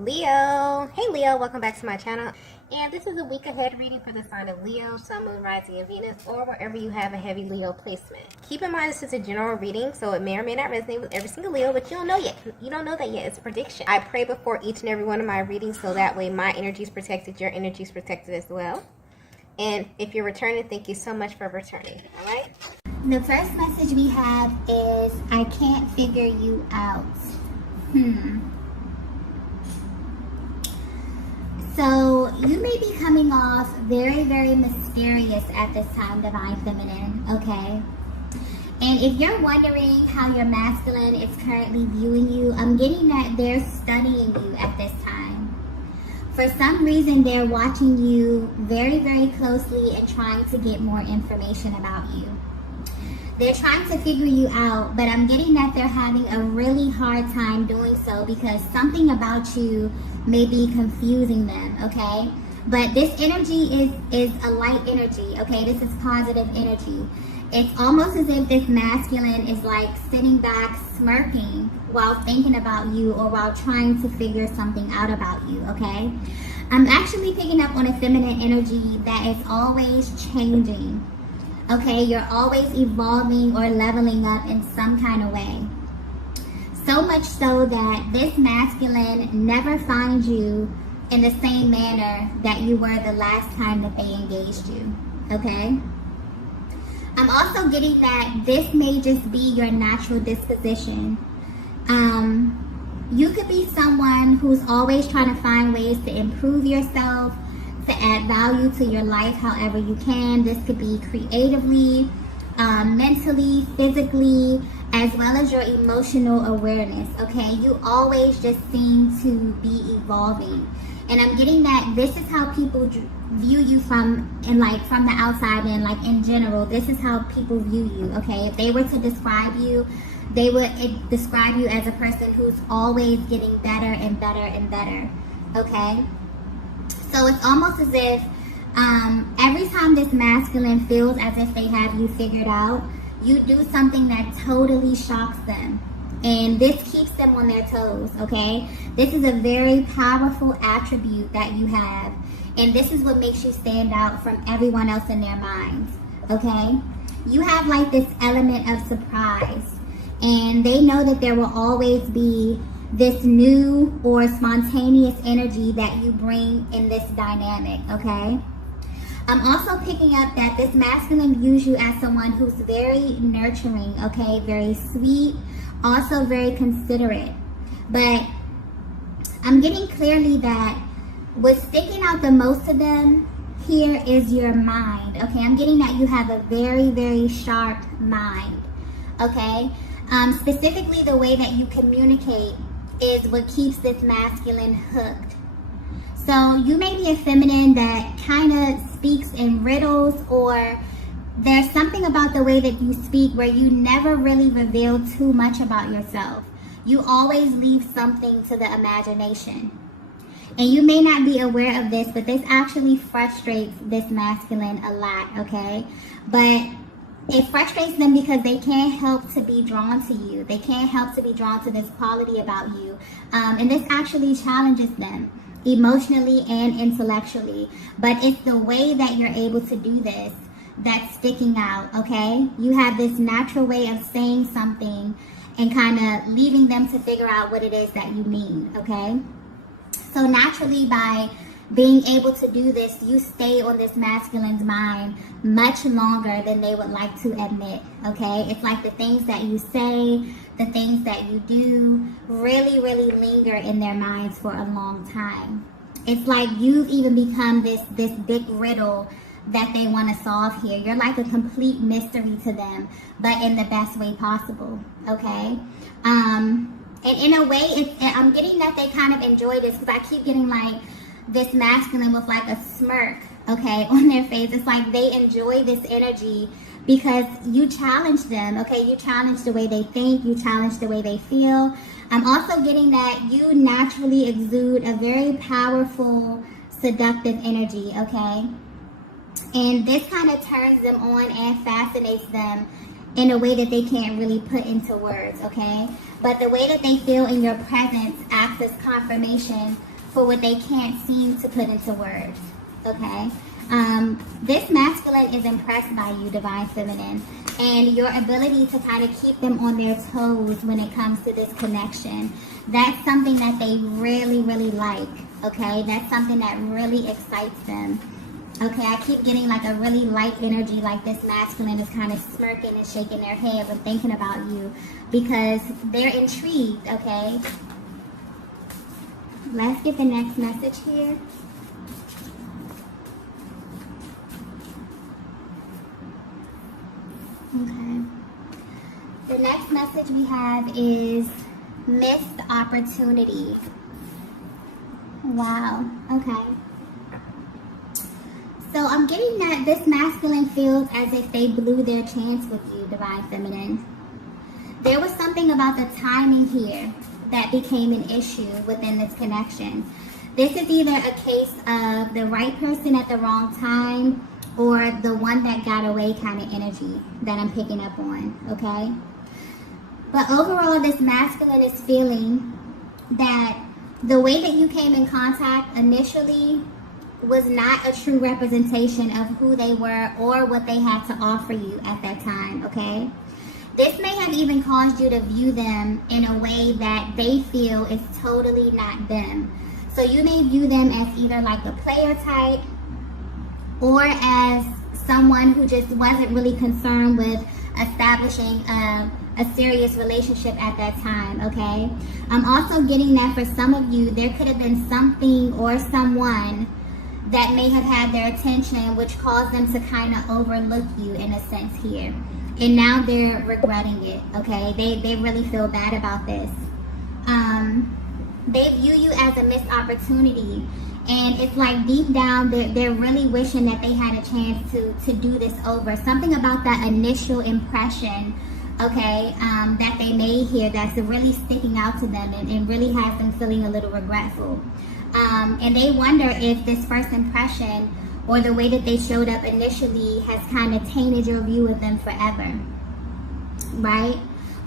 Leo. Hey Leo, welcome back to my channel. And this is a week ahead reading for the sign of Leo, Sun, Moon, Rising, and Venus, or wherever you have a heavy Leo placement. Keep in mind this is a general reading, so it may or may not resonate with every single Leo, but you don't know yet. You don't know that yet. It's a prediction. I pray before each and every one of my readings, so that way my energy is protected, your energy is protected as well. And if you're returning, thank you so much for returning. All right? The first message we have is, I can't figure you out. So you may be coming off very, very mysterious at this time, Divine Feminine, okay? And if you're wondering how your masculine is currently viewing you, I'm getting that they're studying you at this time. For some reason, they're watching you very, very closely and trying to get more information about you. They're trying to figure you out, but I'm getting that they're having a really hard time doing so because something about you may be confusing them, okay? But this energy is a light energy, okay? This is positive energy. It's almost as if this masculine is like sitting back smirking while thinking about you or while trying to figure something out about you, okay? I'm actually picking up on a feminine energy that is always changing. Okay, you're always evolving or leveling up in some kind of way. So much so that this masculine never finds you in the same manner that you were the last time that they engaged you. Okay? I'm also getting that this may just be your natural disposition. You could be someone who's always trying to find ways to improve yourself, to add value to your life however you can. This could be creatively, mentally, physically, as well as your emotional awareness, okay? You always just seem to be evolving. And I'm getting that this is how people view you from the outside and like in general, this is how people view you, okay? If they were to describe you, they would describe you as a person who's always getting better and better and better, okay? So it's almost as if every time this masculine feels as if they have you figured out, you do something that totally shocks them. And this keeps them on their toes, okay? This is a very powerful attribute that you have. And this is what makes you stand out from everyone else in their minds, okay? You have like this element of surprise. And they know that there will always be this new or spontaneous energy that you bring in this dynamic, okay? I'm also picking up that this masculine views you as someone who's very nurturing, okay? Very sweet, also very considerate. But I'm getting clearly that what's sticking out the most to them here is your mind, okay? I'm getting that you have a very, very sharp mind, okay? Specifically, the way that you communicate is what keeps this masculine hooked. So you may be a feminine that kind of speaks in riddles, or there's something about the way that you speak where you never really reveal too much about yourself. You always leave something to the imagination. And you may not be aware of this, but this actually frustrates this masculine a lot, okay? But it frustrates them because they can't help to be drawn to you. They can't help to be drawn to this quality about you. And this actually challenges them emotionally and intellectually. But it's the way that you're able to do this that's sticking out, okay? You have this natural way of saying something and kind of leaving them to figure out what it is that you mean, okay? So naturally, by being able to do this, you stay on this masculine's mind much longer than they would like to admit, okay? It's like the things that you say, the things that you do really, really linger in their minds for a long time. It's like you've even become this big riddle that they want to solve here. You're like a complete mystery to them, but in the best way possible, okay? And in a way, I'm getting that they kind of enjoy this because I keep getting like this masculine with like a smirk, okay, on their face. It's like they enjoy this energy because you challenge them, okay? You challenge the way they think, you challenge the way they feel. I'm also getting that you naturally exude a very powerful, seductive energy, okay? And this kind of turns them on and fascinates them in a way that they can't really put into words, okay? But the way that they feel in your presence acts as confirmation for what they can't seem to put into words, okay? This masculine is impressed by you, Divine Feminine, and your ability to kind of keep them on their toes when it comes to this connection. That's something that they really, really like, okay? That's something that really excites them. Okay, I keep getting like a really light energy, like this masculine is kind of smirking and shaking their head when thinking about you because they're intrigued, okay? Let's get the next message here. Okay. The next message we have is missed opportunity. Wow, okay. So I'm getting that this masculine feels as if they blew their chance with you, Divine Feminine. There was something about the timing here that became an issue within this connection. This is either a case of the right person at the wrong time or the one that got away kind of energy that I'm picking up on, okay? But overall, this masculine is feeling that the way that you came in contact initially was not a true representation of who they were or what they had to offer you at that time, okay? This may have even caused you to view them in a way that they feel is totally not them. So you may view them as either like a player type or as someone who just wasn't really concerned with establishing a serious relationship at that time, okay? I'm also getting that for some of you, there could have been something or someone that may have had their attention, which caused them to kind of overlook you in a sense here. And now they're regretting it, okay? They really feel bad about this. They view you as a missed opportunity. And it's like deep down, they're really wishing that they had a chance to do this over. Something about that initial impression, okay, that they made here that's really sticking out to them and really has them feeling a little regretful. And they wonder if this first impression or the way that they showed up initially has kind of tainted your view of them forever, right?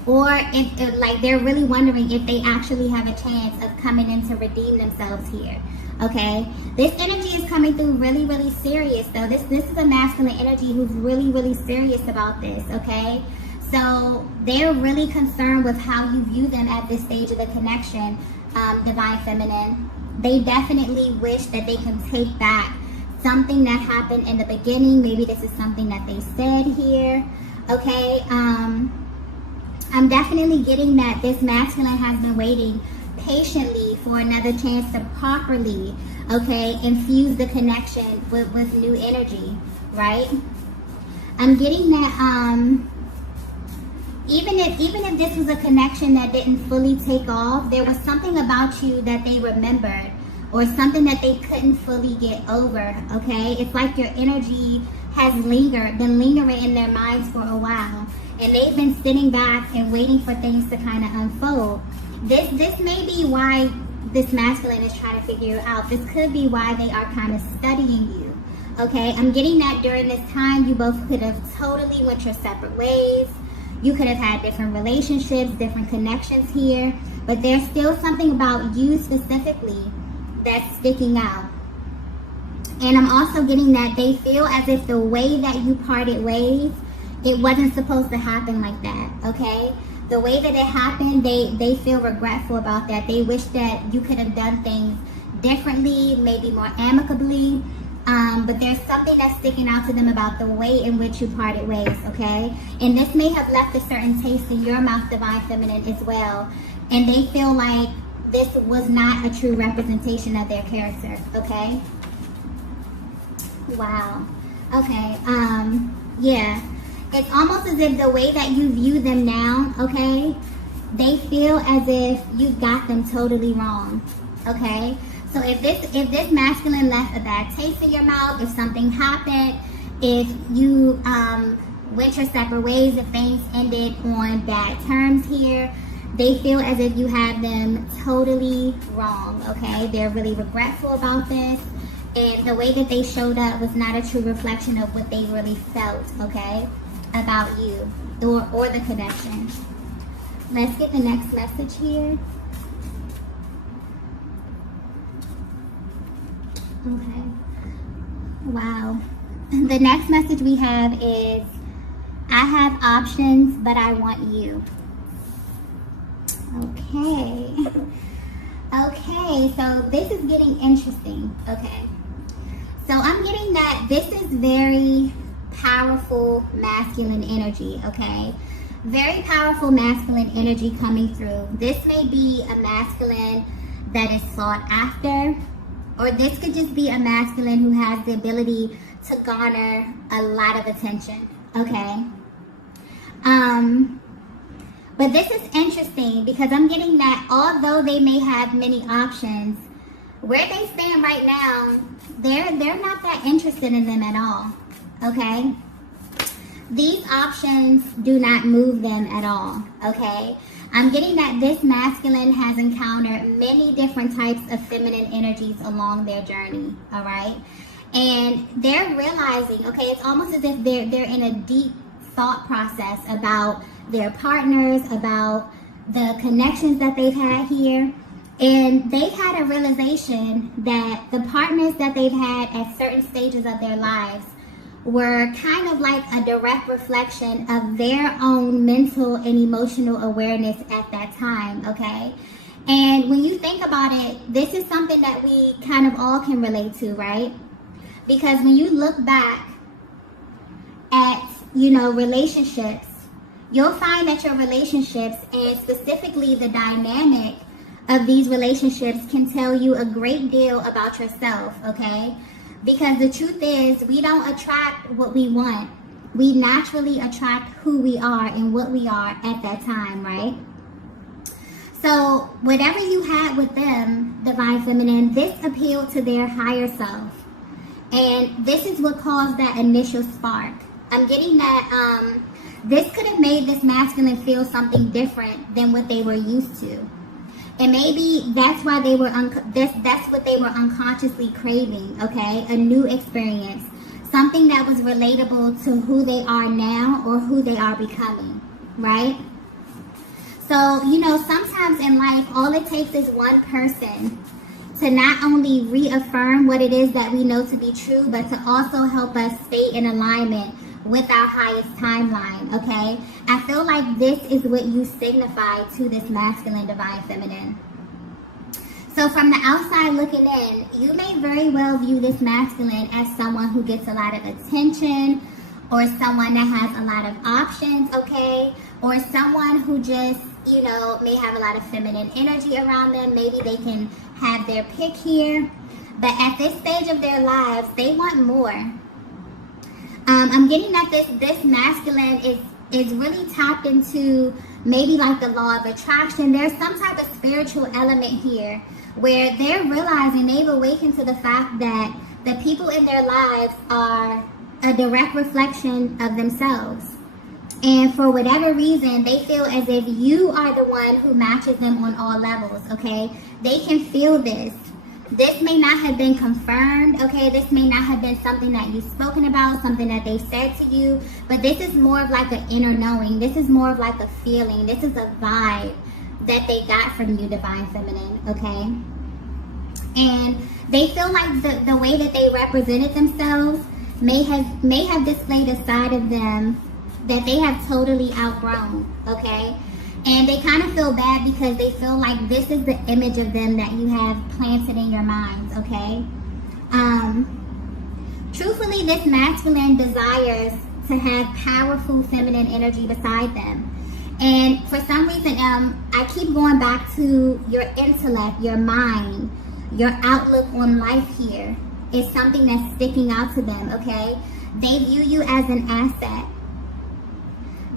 Or if like they're really wondering if they actually have a chance of coming in to redeem themselves here, okay? This energy is coming through really, really serious though. This is a masculine energy who's really, really serious about this, okay? So they're really concerned with how you view them at this stage of the connection, Divine Feminine. They definitely wish that they can take back something that happened in the beginning. Maybe this is something that they said here, okay? I'm definitely getting that this masculine has been waiting patiently for another chance to properly, okay, infuse the connection with new energy, right? I'm getting that even if this was a connection that didn't fully take off, there was something about you that they remembered or something that they couldn't fully get over, okay? It's like your energy has been lingering in their minds for a while, and they've been sitting back and waiting for things to kind of unfold. This may be why this masculine is trying to figure you out. This could be why they are kind of studying you, okay? I'm getting that during this time, you both could have totally went your separate ways. You could have had different relationships, different connections here, but there's still something about you specifically that's sticking out. And I'm also getting that they feel as if the way that you parted ways, it wasn't supposed to happen like that, okay? The way that it happened, they feel regretful about that. They wish that you could have done things differently, maybe more amicably. But there's something that's sticking out to them about the way in which you parted ways, okay? And this may have left a certain taste in your mouth, Divine Feminine, as well. And they feel like this was not a true representation of their character, okay? Wow. Okay, yeah. It's almost as if the way that you view them now, okay, they feel as if you got them totally wrong, okay? So if this masculine left a bad taste in your mouth, if something happened, if you went your separate ways, if things ended on bad terms here, they feel as if you had them totally wrong, okay? They're really regretful about this, and the way that they showed up was not a true reflection of what they really felt, okay? about you or the connection. Let's get the next message here. Okay. Wow. The next message we have is, I have options, but I want you. Okay. Okay, so this is getting interesting. Okay. So I'm getting that this is very powerful masculine energy, okay? Very powerful masculine energy coming through. This may be a masculine that is sought after, or this could just be a masculine who has the ability to garner a lot of attention, okay? But this is interesting because I'm getting that although they may have many options, where they stand right now, they're not that interested in them at all, okay? These options do not move them at all, okay? I'm getting that this masculine has encountered many different types of feminine energies along their journey, all right? And they're realizing, okay, it's almost as if they're in a deep thought process about their partners, about the connections that they've had here. And they've had a realization that the partners that they've had at certain stages of their lives were kind of like a direct reflection of their own mental and emotional awareness at that time, okay? And when you think about it, this is something that we kind of all can relate to, right? Because when you look back at, relationships, you'll find that your relationships, and specifically the dynamic of these relationships, can tell you a great deal about yourself, okay? Because the truth is, we don't attract what we want. We naturally attract who we are and what we are at that time, right? So whatever you had with them, Divine Feminine, this appealed to their higher self. And this is what caused that initial spark. I'm getting that this could have made this masculine feel something different than what they were used to. And maybe that's why they were that's what they were unconsciously craving, okay? A new experience. Something that was relatable to who they are now or who they are becoming, right? So, sometimes in life, all it takes is one person to not only reaffirm what it is that we know to be true, but to also help us stay in alignment with our highest timeline, okay? I feel like this is what you signify to this masculine Divine Feminine. So from the outside looking in, you may very well view this masculine as someone who gets a lot of attention, or someone that has a lot of options, okay? Or someone who just, may have a lot of feminine energy around them. Maybe they can have their pick here. But at this stage of their lives, they want more. I'm getting that this masculine is really tapped into maybe like the law of attraction. There's some type of spiritual element here where they're realizing, they've awakened to the fact that the people in their lives are a direct reflection of themselves. And for whatever reason, they feel as if you are the one who matches them on all levels, okay? They can feel this. This may not have been confirmed, okay? This may not have been something that you've spoken about, something that they said to you, but this is more of like an inner knowing. This is more of like a feeling. This is a vibe that they got from you, Divine Feminine, okay? And they feel like the way that they represented themselves may have displayed a side of them that they have totally outgrown, okay? And they kind of feel bad because they feel like this is the image of them that you have planted in your minds, okay? Truthfully, this masculine desires to have powerful feminine energy beside them. And for some reason, I keep going back to your intellect, your mind, your outlook on life here is something that's sticking out to them, okay? They view you as an asset.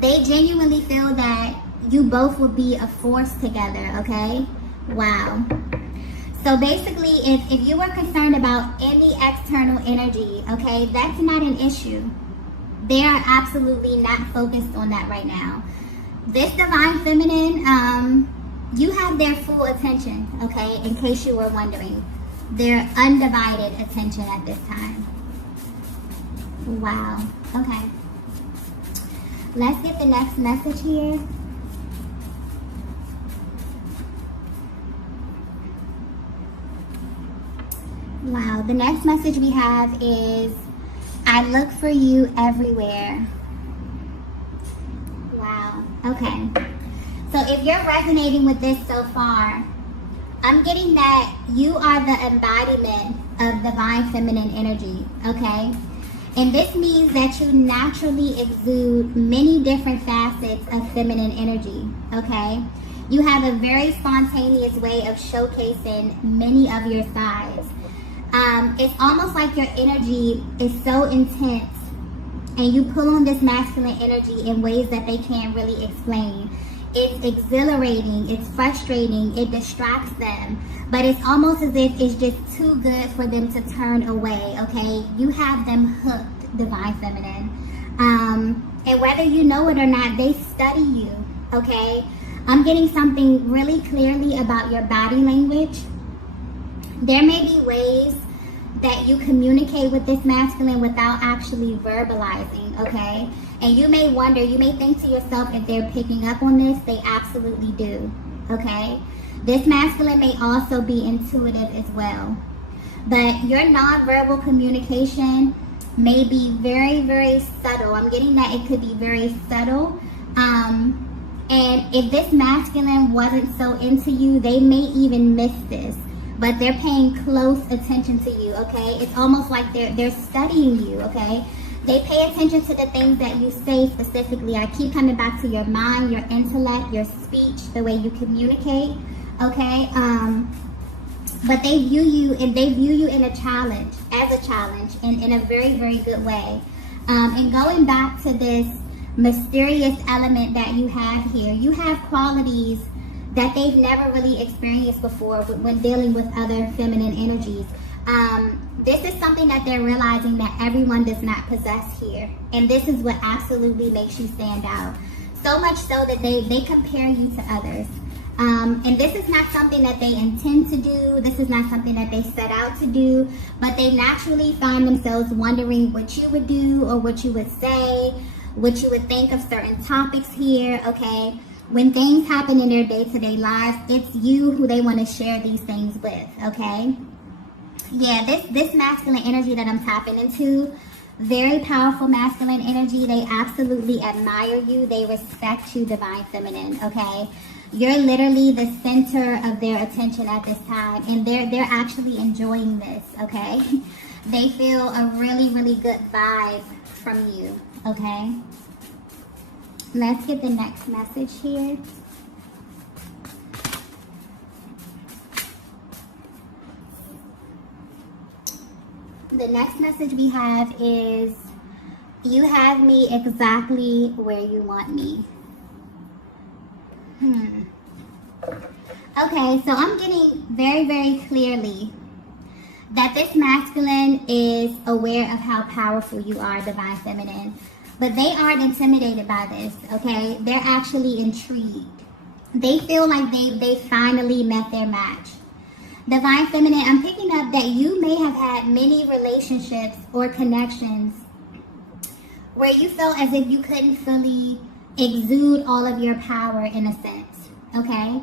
They genuinely feel that you both will be a force together, okay? Wow. So basically, if you were concerned about any external energy, okay, that's not an issue. They are absolutely not focused on that right now. This Divine Feminine, you have their full attention, okay, in case you were wondering. Their undivided attention at this time. Wow. Okay. Let's get the next message here. Wow, the next message we have is, I look for you everywhere. Wow, okay. So if you're resonating with this so far, I'm getting that you are the embodiment of divine feminine energy, okay? And this means that you naturally exude many different facets of feminine energy, okay? You have a very spontaneous way of showcasing many of your sides. It's almost like your energy is so intense and you pull on this masculine energy in ways that they can't really explain. It's exhilarating, it's frustrating, it distracts them, but it's almost as if it's just too good for them to turn away, okay? You have them hooked, divine feminine. And whether you know it or not, they study you, okay? I'm getting something really clearly about your body language. There may be ways that you communicate with this masculine without actually verbalizing, okay? And you may wonder, you may think to yourself if they're picking up on this. They absolutely do, okay? This masculine may also be intuitive as well. But your nonverbal communication may be very, very subtle. I'm getting that it could be very subtle. And if this masculine wasn't so into you, they may even miss this. But they're paying close attention to you, okay? It's almost like they're studying you, okay? They pay attention to the things that you say specifically. I keep coming back to your mind, your intellect, your speech, the way you communicate, okay? But they view you in a challenge, as a challenge, in a very, very good way. And going back to this mysterious element that you have here, you have qualities that they've never really experienced before when dealing with other feminine energies. This is something that they're realizing that everyone does not possess here. And this is what absolutely makes you stand out. So much so that they compare you to others. And this is not something that they intend to do. This is not something that they set out to do. But they naturally find themselves wondering what you would do or what you would say, what you would think of certain topics here, okay? When things happen in their day-to-day lives, it's you who they want to share these things with, okay? Yeah, this masculine energy that I'm tapping into, very powerful masculine energy. They absolutely admire you. They respect you, divine feminine, okay? You're literally the center of their attention at this time, and they're actually enjoying this, okay? They feel a really, really good vibe from you, okay? Let's get the next message here. The next message we have is, you have me exactly where you want me. Okay, so I'm getting very, very clearly that this masculine is aware of how powerful you are, divine feminine. But they aren't intimidated by this, okay? They're actually intrigued. They feel like they finally met their match. Divine feminine, I'm picking up that you may have had many relationships or connections where you felt as if you couldn't fully exude all of your power in a sense, okay?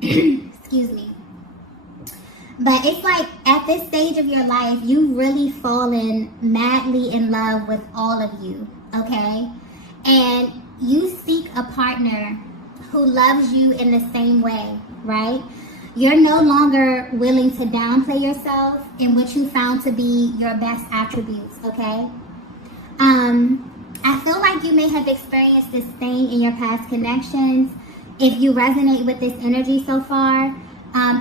Excuse me. But it's like at this stage of your life, you've really fallen madly in love with all of you, okay? And you seek a partner who loves you in the same way, right? You're no longer willing to downplay yourself in what you found to be your best attributes, okay? I feel like you may have experienced this thing in your past connections. If you resonate with this energy so far,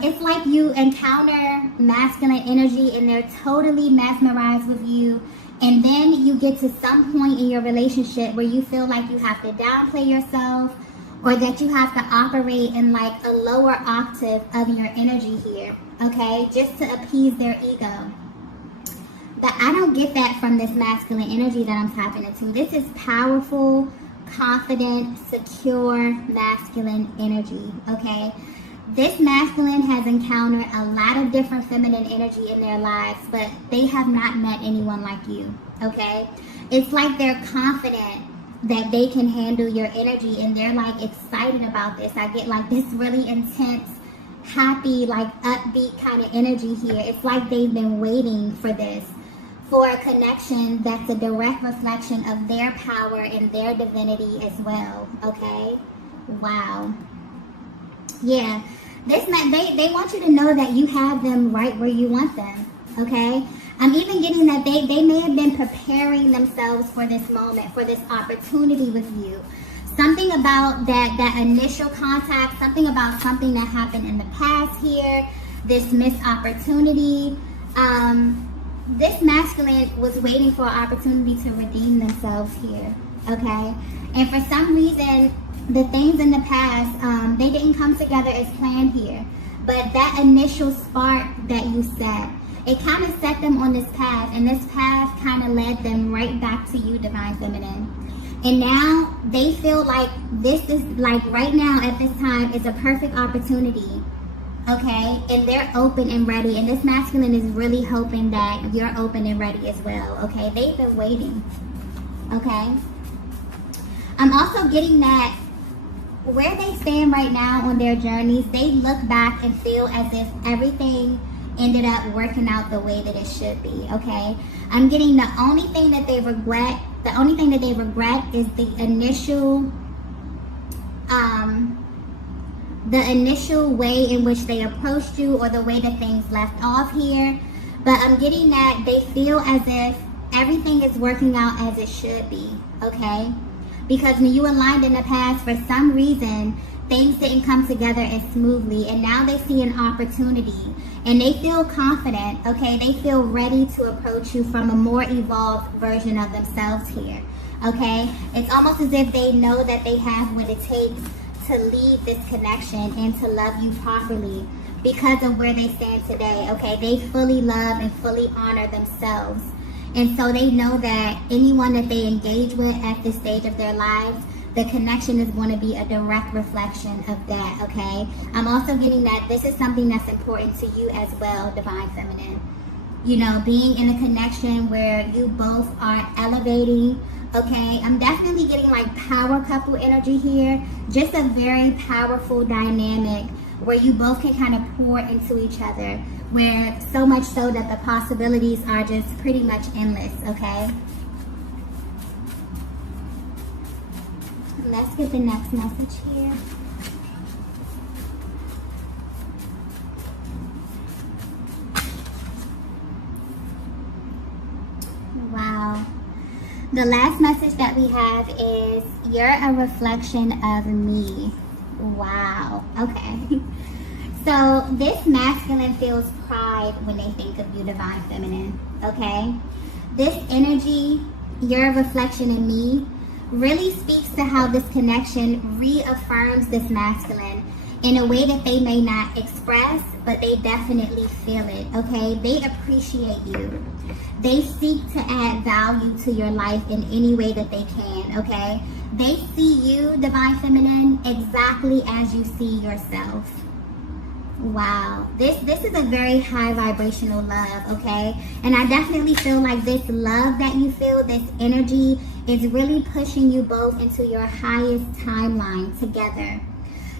it's like you encounter masculine energy and they're totally mesmerized with you. And then you get to some point in your relationship where you feel like you have to downplay yourself, or that you have to operate in like a lower octave of your energy here, okay? Just to appease their ego. But I don't get that from this masculine energy that I'm tapping into. This is powerful, confident, secure, masculine energy, okay? This masculine has encountered a lot of different feminine energy in their lives, but they have not met anyone like you, okay? It's like they're confident, that they can handle your energy, and they're like excited about this. I get like this really intense, happy, like upbeat kind of energy here. It's like they've been waiting for this, for a connection that's a direct reflection of their power and their divinity as well. Okay, wow. Yeah, this man, they want you to know that you have them right where you want them. Okay, I'm even getting that they may have been preparing themselves for this moment, for this opportunity with you. Something about that initial contact, something about something that happened in the past here, this missed opportunity. This masculine was waiting for an opportunity to redeem themselves here, okay? And for some reason, the things in the past, they didn't come together as planned here. But that initial spark that you set, it kind of set them on this path, and this path kind of led them right back to you, Divine Feminine. And now they feel like this is, like right now at this time, is a perfect opportunity, okay? And they're open and ready, and this masculine is really hoping that you're open and ready as well, okay? They've been waiting, okay? I'm also getting that where they stand right now on their journeys, they look back and feel as if everything ended up working out the way that it should be, okay? I'm getting the only thing that they regret is the initial way in which they approached you, or the way that things left off here. But I'm getting that they feel as if everything is working out as it should be, okay? Because when you aligned in the past, for some reason, things didn't come together as smoothly, and now they see an opportunity, and they feel confident, okay? They feel ready to approach you from a more evolved version of themselves here, okay? It's almost as if they know that they have what it takes to lead this connection and to love you properly because of where they stand today, okay? They fully love and fully honor themselves. And so they know that anyone that they engage with at this stage of their lives, the connection is going to be a direct reflection of that, okay? I'm also getting that this is something that's important to you as well, Divine Feminine. You know, being in a connection where you both are elevating, okay? I'm definitely getting like power couple energy here. Just a very powerful dynamic where you both can kind of pour into each other, where so much so that the possibilities are just pretty much endless, okay? Let's get the next message here. Wow. The last message that we have is, you're a reflection of me. Wow. Okay. So this masculine feels pride when they think of you, Divine Feminine, okay? This energy, you're a reflection of me, really speaks to how this connection reaffirms this masculine in a way that they may not express, but they definitely feel it, okay? They appreciate you. They seek to add value to your life in any way that they can, okay? They see you, Divine Feminine, exactly as you see yourself. Wow, this is a very high vibrational love, okay? And I definitely feel like this love that you feel, this energy, is really pushing you both into your highest timeline together.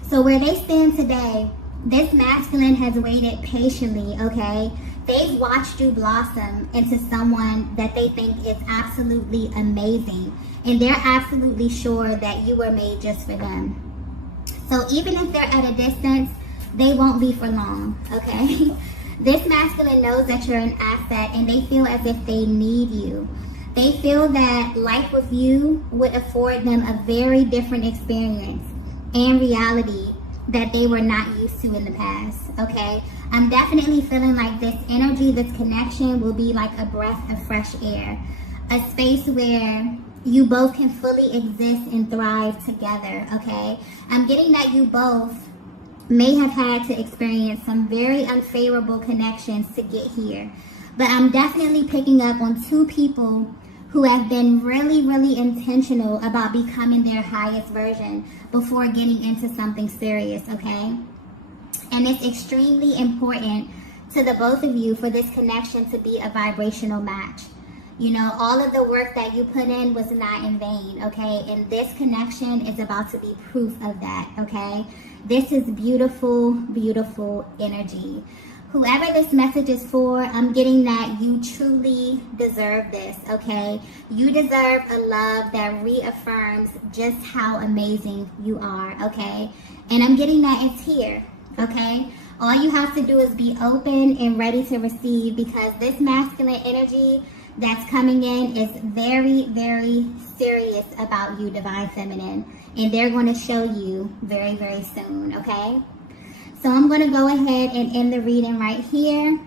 So where they stand today, this masculine has waited patiently, okay? They've watched you blossom into someone that they think is absolutely amazing. And they're absolutely sure that you were made just for them. So even if they're at a distance, they won't be for long, okay? This masculine knows that you're an asset, and they feel as if they need you. They feel that life with you would afford them a very different experience and reality that they were not used to in the past, okay? I'm definitely feeling like this energy, this connection will be like a breath of fresh air, a space where you both can fully exist and thrive together, okay? I'm getting that you both may have had to experience some very unfavorable connections to get here. But I'm definitely picking up on two people who have been really, really intentional about becoming their highest version before getting into something serious, okay? And it's extremely important to the both of you for this connection to be a vibrational match. You know, all of the work that you put in was not in vain, okay? And this connection is about to be proof of that, okay? This is beautiful, beautiful energy. Whoever this message is for, I'm getting that you truly deserve this, okay? You deserve a love that reaffirms just how amazing you are, okay? And I'm getting that it's here, okay? All you have to do is be open and ready to receive, because this masculine energy that's coming in is very, very serious about you, Divine Feminine. And they're going to show you very, very soon, okay? So I'm going to go ahead and end the reading right here.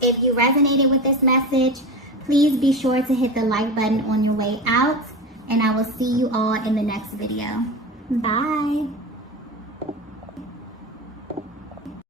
If you resonated with this message, please be sure to hit the like button on your way out. And I will see you all in the next video. Bye.